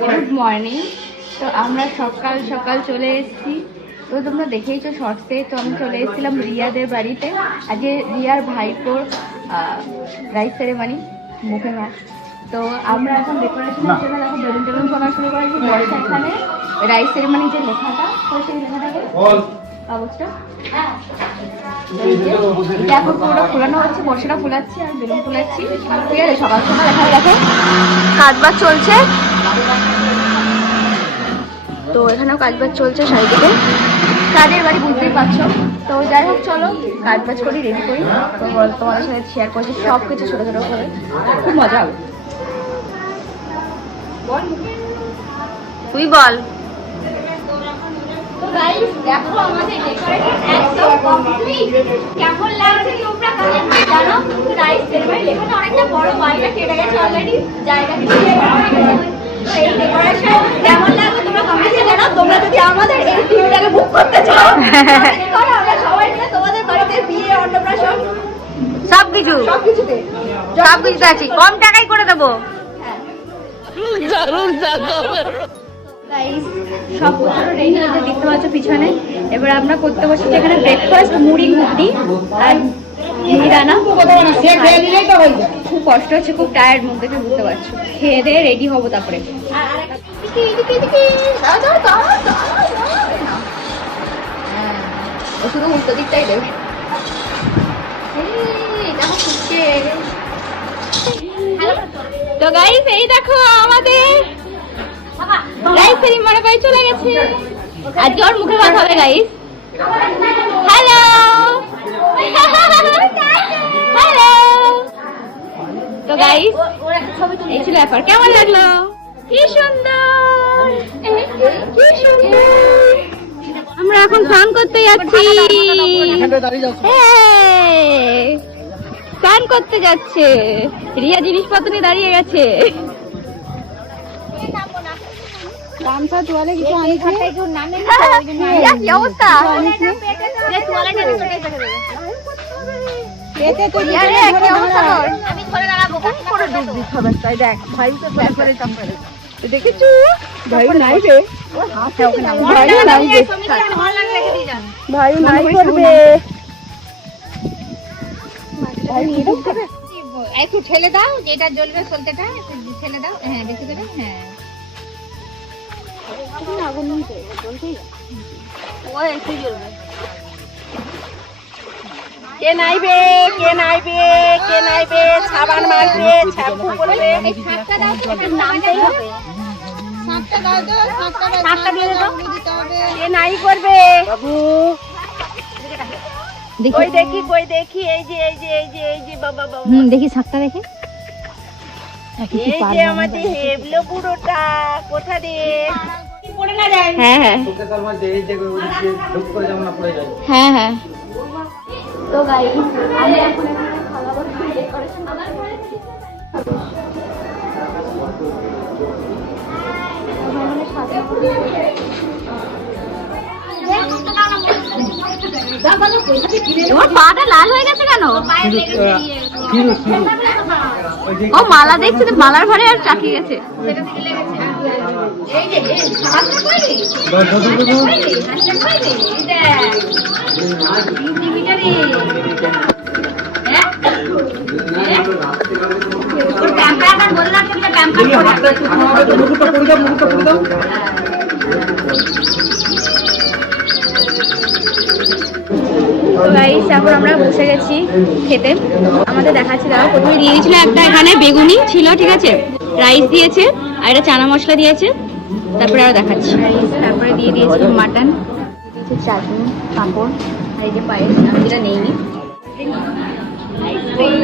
Good morning. তো আমরা সকাল সকাল চলে এসেছি, তো তোমরা দেখেইছো শর্টসে। তো আমি চলে এসেছিলাম রিয়াদের বাড়িতে। আজকে রিয়ার ভাইপোর রাইস সেরেমনি, মুখে ভাত। তো আমরা এখন ডেকোরেশনের জন্য এখন বেলুন টেলুন শোনা শুরু করেছি। বর্ষা এখানে রাইস সেরেমনি যে লেখাটা, তো সেই লেখাটাকে কাগজটা এটা এখন পুরোটা ফোলানো হচ্ছে। বর্ষাটা ফোলাচ্ছি আর বেলুন ফোলাচ্ছি, ঠিক আছে। সকাল সকাল এখানে দেখো কাজবাজ চলছে। তো এখানেও কাজবাজ চলছে চারিদিকে, কাজের বাড়ি বুঝতেই পারছো। তো যাই হোক, চলো কাজবাজ করি, রেডি করি। তো তোমাদের সাথে শেয়ার করছি সব কিছু ছোটো ছোটো করে, খুব মজা হবে। তুই বল। দেখো আমাদের ডেকোরেশন একদম কমপ্লিট। কেমন লাগছে তোমরা কমেন্টে জানাও। রাইস সেরেমনি লেখাটা অনেকটা বড়, ওয়াইটা কেটে গেছে অলরেডি, জায়গা থেকে এই ডেকোরেশন কেমন লাগছে তোমরা কমেন্টে জানাও। তোমরা যদি আমাদের এই টিমটাকে বুক করতে চাও, আমরা সবাই মিলে তোমাদের বাড়িতে বিয়ে, অন্নপ্রাশন সবকিছুতে আছি, কম টাকায় করে দেবো। সব কিছু রেডি হয়েছে, দেখতে পাচ্ছ পিছনে। এবার আমরা করতে বসছি এখানে ব্রেকফাস্ট, মুড়ি ঘুগনি আর মিহিদানা। খুব কষ্ট হচ্ছে, খুব টায়ার্ড, মুখ দেখে বুঝতে পারছো। খেয়ে দিয়ে রেডি হবো তারপরে। ও শুধু উল্টো দিকটাই দেবে। তো গাইস এই দেখো আমাদের রাইস সেরেমনি করে চলে গেছে। আজকে ওর মুখে ভাত হবে গাইস। Hello hello. তো গাইস এই ছিল ব্যাপার। কেমন লাগলো? কি সুন্দর, কি সুন্দর। আমরা এখন স্নান করতে যাচ্ছি, স্নান করতে যাচ্ছে। রিয়া জিনিসপত্র নিয়ে দাঁড়িয়ে গেছে। গামছা তোয়ালে কিছু আনিছে। কি অবস্থা? পেটে তো কি অবস্থা তোর? আমি ধরে দাঁড়াবো, করে ডুব দিতে হবে। তাই দেখ ভাই তো ব্যাক করে চাপ করে দেখেছো। ভাই নাই রে, ভাই নাই রে, ভাই নাই করবে। ভাই কি ডুব দেবে? একটু ঠেলে দাও, যেটা জ্বলবে সলতেটা একটু ঠেলে দাও। হ্যাঁ বেশি করে, হ্যাঁ। আগুন নিতে জ্বলতেই ও একটু জ্বলবে। কে নাইবে, কে নাইবে, কে নাইবে, সাবান মারবে, শ্যাম্পু করবে। এই শাকটা দাও, একটু নামতেই হবে। শাকটা দাও তো, শাকটা দিয়ে দাও, দিতে হবে। কে নাই করবে বাবু? কই দেখি, কই দেখি। এই যে এই যে এই যে এই যে বাবা বাবা। দেখি শাকটা দেখি। এই যে আমাদের হেবলো পুরোটা কোথা দিয়ে পড়ে না যায়। হ্যাঁ হ্যাঁ তোকে মধ্যে এই যে ঢুক করে যেমন না পড়ে যায়। হ্যাঁ হ্যাঁ। তো গাইস আমি এখন এখানে খাওয়া দাওয়া করে ডেকোরেশন করেছি। তোমার পাটা লাল হয়ে গেছে কেন? ও মালা দেখছি তো, মালার ঘরে আর চাকি গেছে। তো গাইস এখন আমরা বসে গেছি খেতে। আমাদের দেখাচ্ছি, দাও প্রথমে দিয়ে দিয়েছিল একটা এখানে বেগুনি ছিল, ঠিক আছে, রাইস দিয়েছে আর এটা চানা মশলা দিয়েছে। তারপরে আরো দেখাচ্ছি রাইস, তারপরে দিয়ে দিয়েছিল মাটন, দিয়েছে চাটনি, পাঁপড় আর এই যে পায়েস। আমি যেটা নেইনি আইসক্রিম।